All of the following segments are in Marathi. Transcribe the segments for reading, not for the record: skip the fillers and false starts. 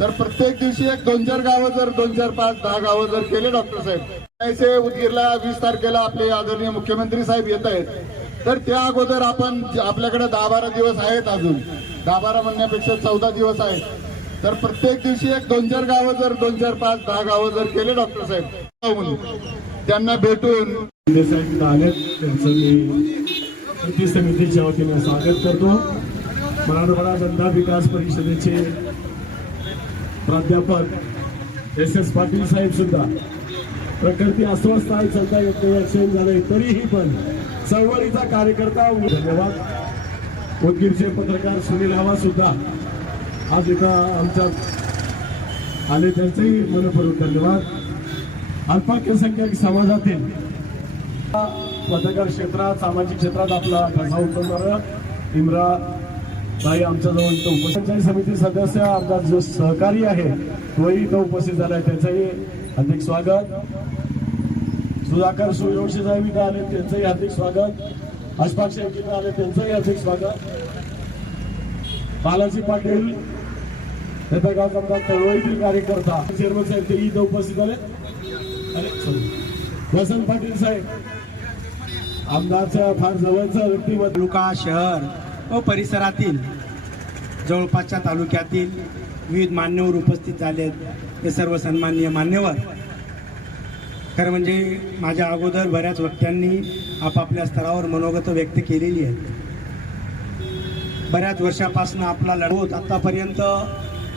तर प्रत्येक दिवशी एक 2-4 गावं जर 2-4, 5-10 गावं जर केले डॉक्टर साहेब ऐसे उदगीरला 20 तारखेला आपले आदरणीय मुख्यमंत्री साहेब येत आहेत, तर त्या अगोदर आपण आपल्याकडे 10-12 दिवस आहेत, अजून 10-12 म्हणण्यापेक्षा 14 दिवस आहेत. तर प्रत्येक दिवशी एक 2-4 गावं जर 2-4, 5-10 गावं जर केले डॉक्टर साहेब त्यांना भेटून आलेत त्यांचं मी कृती समितीच्या वतीने स्वागत करतो. मराठवाडा जनता विकास परिषदेचे प्राध्यापक एस पाटील साहेब सुद्धा प्रकृती अस्वस्थ आहे, चलता येत नाही, ऍक्सिडेंट झालंय, तरीही पण चळवळीचा कार्यकर्ता. धन्यवाद. उदगीरचे पत्रकार सुनील आवा सुद्धा आज इथं आमच्यात आले, त्यांचेही मनपूर्वक धन्यवाद. अल्पसंख्याक समाजातील पत्रकार क्षेत्रात, सामाजिक क्षेत्रात आपला ठसा उतरणारा इम्रा ताई आमच्याजवळ इथं उपस्थित, समिती सदस्य आमचा जो सहकारी आहे तोही इथं उपस्थित झालाय, त्याचंही हार्दिक स्वागत. सुधाकर सूर्यवंशी साहेब इथं आले, त्यांचंही हार्दिक स्वागत. अशफाक शेख इथं आले, त्यांचंही हार्दिक स्वागत. बालाजी पाटील गावचा चळवळीतील कार्यकर्ता चेअरमन साहेब ते इथं उपस्थित आले. वसंत पाटील साहेब आमदारच्या फार जवळचा व्यक्तिमत्व. तालुका, शहर व परिसरातील जवळपासच्या तालुक्यातील विविध मान्यवर उपस्थित झालेत. ते सर्व सन्माननीय मान्यवर. खरं म्हणजे माझ्या अगोदर बऱ्याच वक्त्यांनी आपापल्या स्तरावर मनोगत व्यक्त केलेली आहेत. बऱ्याच वर्षापासून आपला लढवत आतापर्यंत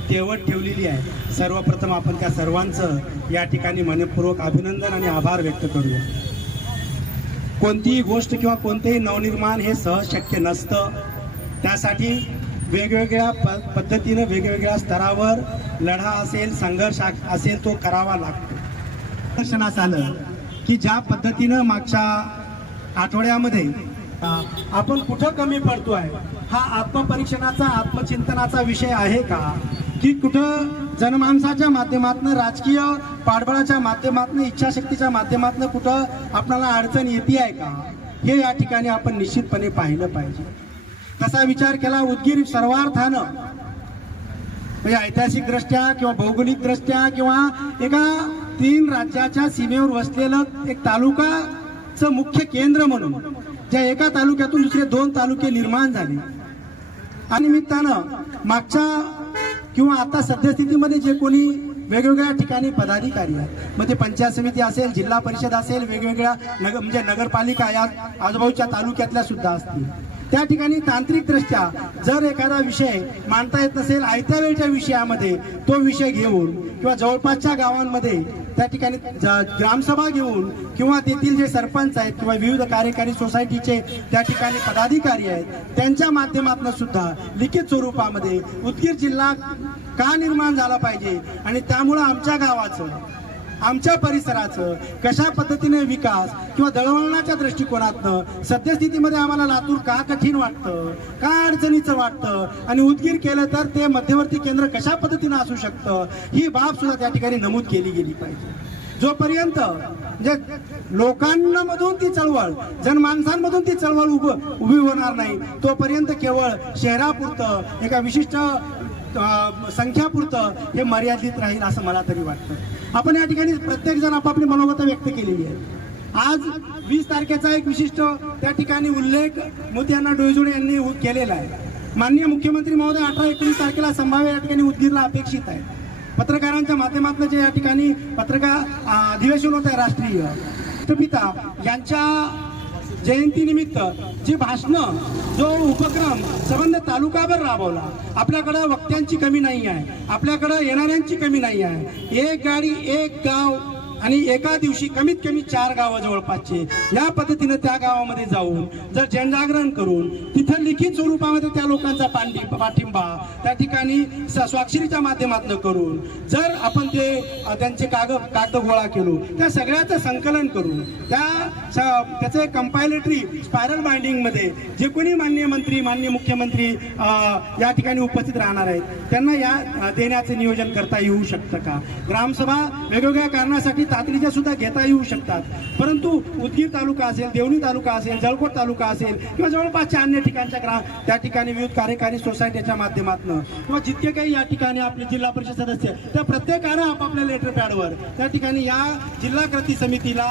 तेवढ ठेवलेली आहे. सर्वप्रथम आपण त्या सर्वांचं या ठिकाणी मनपूर्वक अभिनंदन आणि आभार व्यक्त करूया. कोणतीही गोष्ट किंवा कोणतेही नवनिर्माण हे सहज शक्य नसतं. त्यासाठी वेगवेगळ्या पद्धतीनं वेगवेगळ्या स्तरावर लढा असेल, संघर्ष असेल, तो करावा लागतो. दर्शनास आलं की ज्या पद्धतीनं मागच्या आठवड्यामध्ये आपण कुठं कमी पडतोय, हा आत्मपरीक्षणाचा, आत्मचिंतनाचा विषय आहे का, की कुठं जनमानसाच्या माध्यमातून, राजकीय पाठबळाच्या माध्यमातून, इच्छाशक्तीच्या माध्यमातून कुठं आपल्याला अडचण येते आहे का, हे या ठिकाणी आपण निश्चितपणे पाहिलं पाहिजे. तसा विचार केला उदगीर सर्वार्थानं, म्हणजे ऐतिहासिक दृष्ट्या किंवा भौगोलिक दृष्ट्या किंवा एका 3 राज्याच्या सीमेवर वसलेलं एक तालुकाचं मुख्य केंद्र म्हणून ज्या एका तालुक्यातून दुसरे 2 तालुके निर्माण झाले. आणि निमित्तानं मागच्या किंवा आता सद्यस्थितीमध्ये जे कोणी वेगवेगळ्या ठिकाणी पदाधिकारी आहेत, मग ते पंचायत समिती असेल, जिल्हा परिषद असेल, वेगवेगळ्या म्हणजे नगरपालिका या आजूबाजूच्या तालुक्यातल्या सुद्धा असतील, त्या ठिकाणी तांत्रिकदृष्ट्या जर एखादा विषय मांडता येत नसेल, आयत्या वेळच्या विषयामध्ये तो विषय घेऊन किंवा जवळपासच्या गावांमध्ये त्या ठिकाणी ग्रामसभा घेऊन किंवा तेथील जे सरपंच आहेत किंवा विविध कार्यकारी सोसायटीचे त्या ठिकाणी पदाधिकारी आहेत, त्यांच्या माध्यमातून सुद्धा लिखित स्वरूपामध्ये उदगीर जिल्हा का निर्माण झाला पाहिजे आणि त्यामुळं आमच्या गावाचं, आमच्या परिसराचं कशा पद्धतीने विकास किंवा दळणवळणाच्या दृष्टिकोनातनं सद्यस्थितीमध्ये आम्हाला लातूर का कठीण वाटतं, का अडचणीचं वाटतं आणि उदगीर केलं तर ते मध्यवर्ती केंद्र कशा पद्धतीनं असू शकतं, ही बाब सुद्धा त्या ठिकाणी नमूद केली गेली पाहिजे. जोपर्यंत म्हणजे लोकांमधून ती चळवळ, जनमानसांमधून ती चळवळ उभी होणार नाही, तोपर्यंत केवळ शहरापुरतं एका विशिष्ट संख्यापुरतं हे मर्यादित राहील असं मला तरी वाटतं. आपण या ठिकाणी प्रत्येक जण आपापली मनोगत व्यक्त केलेली आहे. आज 20 तारखेचा एक विशिष्ट त्या ठिकाणी उल्लेख मोत्यांना डोईजोडे यांनी केलेला आहे. माननीय मुख्यमंत्री महोदय 18-19 तारखेला संभाव्य या ठिकाणी उदगीरला अपेक्षित आहे. पत्रकारांच्या माध्यमातून जे या ठिकाणी पत्रकार अधिवेशन होत आहे राष्ट्रीय, राष्ट्रपिता यांच्या जयंतीनिमित्त जी भाषणं, जो उपक्रम संबंध तालुकाभर राबवला, आपल्याकडं वक्त्यांची कमी नाही आहे, आपल्याकडं येणाऱ्यांची कमी नाही आहे. एक गाडी एक गाव आणि एका दिवशी कमीत कमी 4 गावं जवळपासचे, या पद्धतीने त्या गावामध्ये जाऊन जर जनजागरण करून तिथं लिखित स्वरूपामध्ये त्या लोकांचा पाठिंबा त्या ठिकाणी स्वाक्षरीच्या माध्यमातून करून जर आपण ते त्यांचे कागद गोळा केलो, त्या सगळ्याचं संकलन करून त्याचं कंपायलेटरी स्पायरल बाइंडिंगमध्ये जे कोणी माननीय मंत्री, माननीय मुख्यमंत्री या ठिकाणी उपस्थित राहणार आहेत त्यांना या देण्याचं नियोजन करता येऊ शकतं का. ग्रामसभा वेगवेगळ्या कारणासाठी तातडीच्या सुद्धा घेता येऊ शकतात. परंतु उदगीर तालुका असेल, देवणी तालुका असेल, जळकोट तालुका असेल किंवा जवळपासच्या अन्य ठिकाणच्या त्या ठिकाणी विविध कार्यकारी सोसायटीच्या माध्यमातून किंवा जितके काही या ठिकाणी आपले जिल्हा परिषद सदस्य त्या प्रत्येकानं आपापल्या लेटर पॅडवर त्या ठिकाणी या जिल्हा कृती समितीला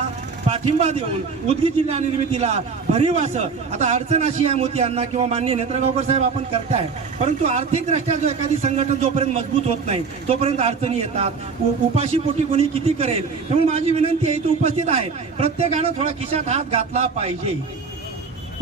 पाठिंबा देऊन उदगीर जिल्हा निर्मितीला भरीव असं आता अडचण अशी आहे मोत्यांना किंवा माननीय नेत्रगावकर साहेब आपण करताय, परंतु आर्थिकदृष्ट्या जो एखादी संघटन जोपर्यंत मजबूत होत नाही तोपर्यंत अडचणी येतात. उपाशी पोटी कोणी किती करेल. त्यामुळे माझी विनंती आहे, इथे उपस्थित आहे, प्रत्येकानं थोडा खिशात हात घातला पाहिजे.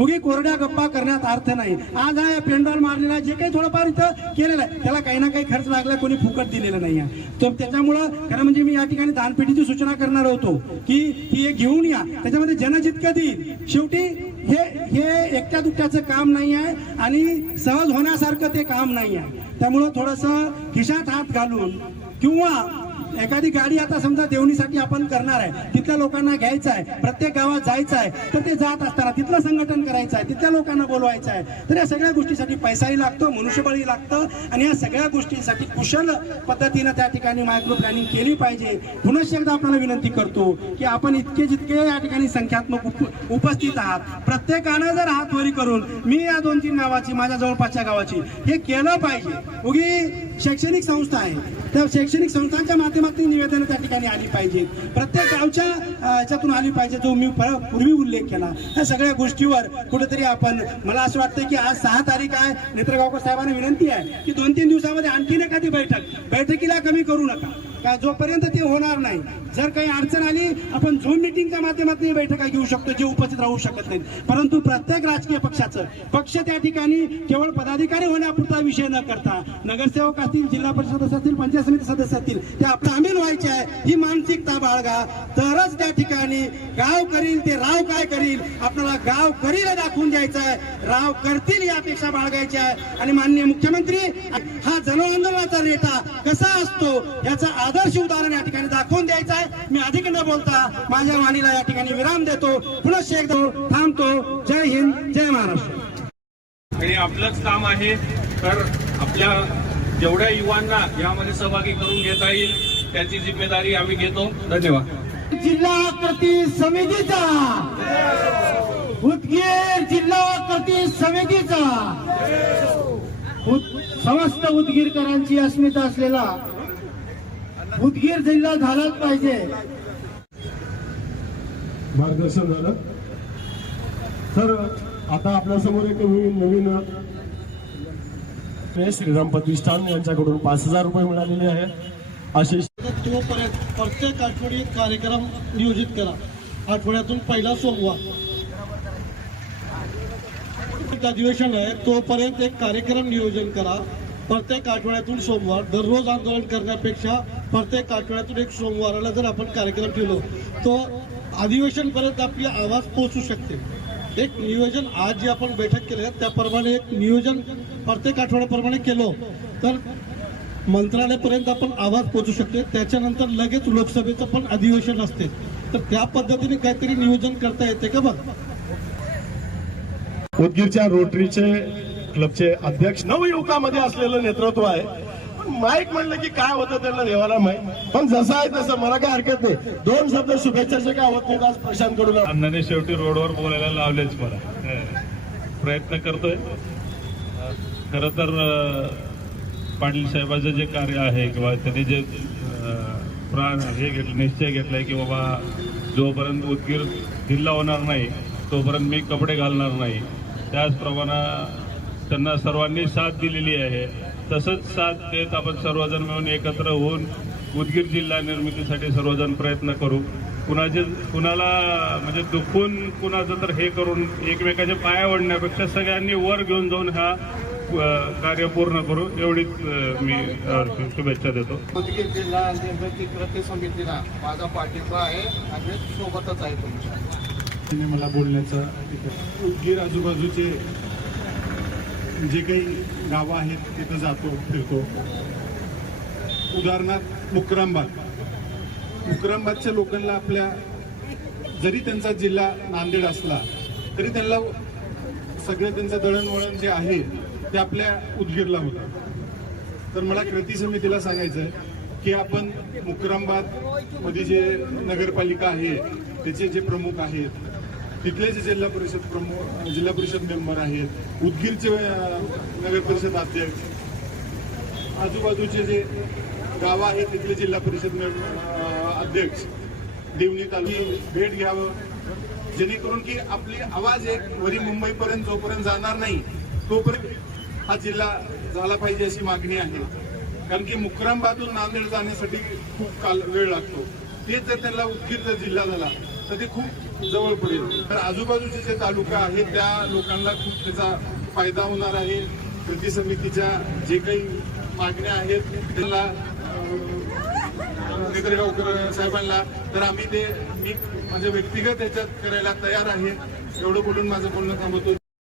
उगी कोरड्या गप्पा करण्यात अर्थ नाही. आज हा पेंडॉल मारलेला जे काही थोडंफार इथं केलेलं आहे त्याला काही ना काही खर्च लागला, कोणी फुकट दिलेलं नाही आहे. तर त्याच्यामुळं खरं म्हणजे मी या ठिकाणी दानपेटीची सूचना करणार होतो की ती एक घेऊन या, त्याच्यामध्ये जन जितकं देईल. शेवटी हे एकट्या दुकट्याचं काम नाही आहे आणि सहज होण्यासारखं ते काम नाही आहे. त्यामुळं थोडंसं खिशात हात घालून किंवा एखादी गाडी आता समजा देवणीसाठी आपण करणार आहे, तिथल्या लोकांना घ्यायचं आहे, प्रत्येक गावात जायचं आहे, तर ते जात असताना तिथलं संघटन करायचं आहे, तिथल्या लोकांना बोलवायचं आहे. तर या सगळ्या गोष्टीसाठी पैसाही लागतो, मनुष्यबळही लागतं आणि या सगळ्या गोष्टींसाठी कुशल पद्धतीनं त्या ठिकाणी मायक्रो प्लॅनिंग केली पाहिजे. पुन्हा एकदा आपल्याला विनंती करतो की आपण इतके जितके या ठिकाणी संख्यात्मक उपस्थित आहात, प्रत्येकानं जर हात वरी करून मी या 2-3 गावाची, माझ्या जवळपासच्या गावाची हे केलं पाहिजे. उगी शैक्षणिक संस्था आहे, त्या शैक्षणिक संस्थांच्या माध्यमातून निवेदन त्या ठिकाणी आली पाहिजे, प्रत्येक गावच्या ह्याच्यातून आली पाहिजे. जो मी पूर्वी उल्लेख केला त्या सगळ्या गोष्टीवर कुठेतरी आपण, मला असं वाटतं की आज 6 तारीख आहे, नेत्रगावकर साहेबांना विनंती आहे की 2-3 दिवसामध्ये आणखीन एखादी बैठकीला कमी करू नका, का जोपर्यंत ते होणार नाही. जर काही अडचण आली आपण झूम मिटिंगच्या माध्यमातून बैठका घेऊ शकतो, जे उपस्थित राहू शकत नाहीत. परंतु प्रत्येक राजकीय पक्ष त्या ठिकाणी केवळ पदाधिकारी होण्यापुरता विषय न करता नगरसेवक असतील, जिल्हा परिषद सदस्य असतील, पंचायत समिती सदस्य असतील, ते सामील व्हायचे आहे. ही मानसिकता बाळगा, तरच त्या ठिकाणी गाव करील ते राव काय करील, आपल्याला गाव करील दाखवून द्यायचं आहे, राव करतील यापेक्षा बाळगायचे आहे. आणि माननीय मुख्यमंत्री हा जनआंदोलनाचा नेता कसा असतो याचा आदर्श उदाहरण या ठिकाणी दाखवून द्यायचं आहे. मी अधिक न बोलता माझ्या वाणीला या ठिकाणी विराम देतो, पुन्हा एकदा थांबतो. जय हिंद, जय महाराष्ट्र. आणि आपलंच काम आहे, तर आपल्या जेवढ्या युवांना यामध्ये सहभागी करून घेता येईल त्याची जिम्मेदारी आम्ही घेतो. धन्यवाद. जिल्हा कृती समितीचा, उदगीर जिल्हा कृती समितीचा, समस्त उदगीरकरांची अस्मिता असलेला उदगीर जिल्हा झालाच पाहिजे. मार्गदर्शन झालं. तर आता आपल्या समोर एक नवीन श्रीराम प्रतिष्ठान यांच्याकडून 5,000 रुपये मिळालेले आहे. असे तोपर्यंत प्रत्येक आठवडी एक कार्यक्रम नियोजित करा. आठवड्यातून पहिला सोमवार अधिवेशन आहे, तोपर्यंत एक कार्यक्रम नियोजन करा. प्रत्येक आठवड्यातून सोमवार, दररोज आंदोलन करण्यापेक्षा प्रत्येक आठवड्यातून एक सोमवाराला जर आपण कार्यक्रम ठेवलो तो अधिवेशनपर्यंत आपली आवाज पोहोचू शकते. एक नियोजन आज जे आपण बैठक केलं त्याप्रमाणे एक नियोजन प्रत्येक आठवड्याप्रमाणे केलं तर मंत्रालयापर्यंत आपण आवाज पोहोचू शकते. त्याच्यानंतर लगेच लोकसभेचं पण अधिवेशन असते, तर त्या पद्धतीने काहीतरी नियोजन करता येते का? बघ, उदगीरच्या रोटरीचे क्लबचे अध्यक्ष नवयुवकामध्ये असलेलं नेतृत्व आहे. पण माईक म्हणलं की काय होतं त्यांना देवाला माहीत, पण जसं आहे तसं मला काय हरकत नाही. 2 शब्द शुभेच्छाचे काय होत नाही. आज प्रशांत कडून अण्णाने शेवटी रोडवर बोलायला लावलेच मला, प्रयत्न करतोय. खरं तर पाटील साहेबांचं जे कार्य आहे किंवा त्यांनी जे निश्चय घेतलाय की बाबा जोपर्यंत उदगीर जिल्हा होणार नाही तोपर्यंत मी कपडे घालणार नाही, त्याचप्रमाणे त्यांना सर्वांनी साथ दिलेली आहे. तसंच साथ देत आपण सर्वजण मिळून एकत्र होऊन उदगीर जिल्हा निर्मितीसाठी सर्वजण प्रयत्न करू. कुणाला म्हणजे दुखून कुणाचं तर हे करून एकमेकाच्या पाया ओढण्यापेक्षा सगळ्यांनी वर घेऊन जाऊन हा कार्य पूर्ण करू, एवढीच मी शुभेच्छा देतो. उदगीर जिल्हा निर्मिती कृती समितीला माझा पाठिंबा आहे आणि सोबतच आहे तुमच्या. मला बोलण्याचा उदगीर आजूबाजूचे जे काही गावं आहेत तिथं जातो फिरतो. उदाहरणार्थ मुकरामबादच्या लोकांना आपल्या जरी त्यांचा जिल्हा नांदेड असला तरी त्यांना सगळे त्यांचं दळणवळण जे आहे ते आपल्या उदगीरला होतं. तर मला कृती समितीला सांगायचं आहे की आपण मुक्रामबाद मध्ये जे नगरपालिका आहे त्याचे जे प्रमुख आहेत, तिथले जे जिल्हा परिषद मेंबर आहेत, उदगीरचे नगर परिषद अध्यक्ष, आजूबाजूचे जे गाव आहेत तिथले जिल्हा परिषद अध्यक्ष, देवणी तालुका भेट घ्यावं, जेणेकरून की आपली आवाज एक वरी मुंबईपर्यंत जोपर्यंत जाणार नाही तोपर्यंत हा जिल्हा झाला पाहिजे अशी मागणी आहे. कारण की मुक्रामबादून नांदेड जाण्यासाठी खूप वेळ लागतो. तेच जर त्यांना उदगीरचा जिल्हा झाला तर ते खूप जवळ पडेल. तर आजूबाजूचे जे तालुका आहेत त्या लोकांना खूप त्याचा फायदा होणार आहे. कृती समितीच्या जे काही मागण्या आहेत त्यांना निद्रेगावकर साहेबांना तर मी म्हणजे व्यक्तिगत याच्यात करायला तयार आहे. एवढं बोलून माझं बोलणं थांबवतो.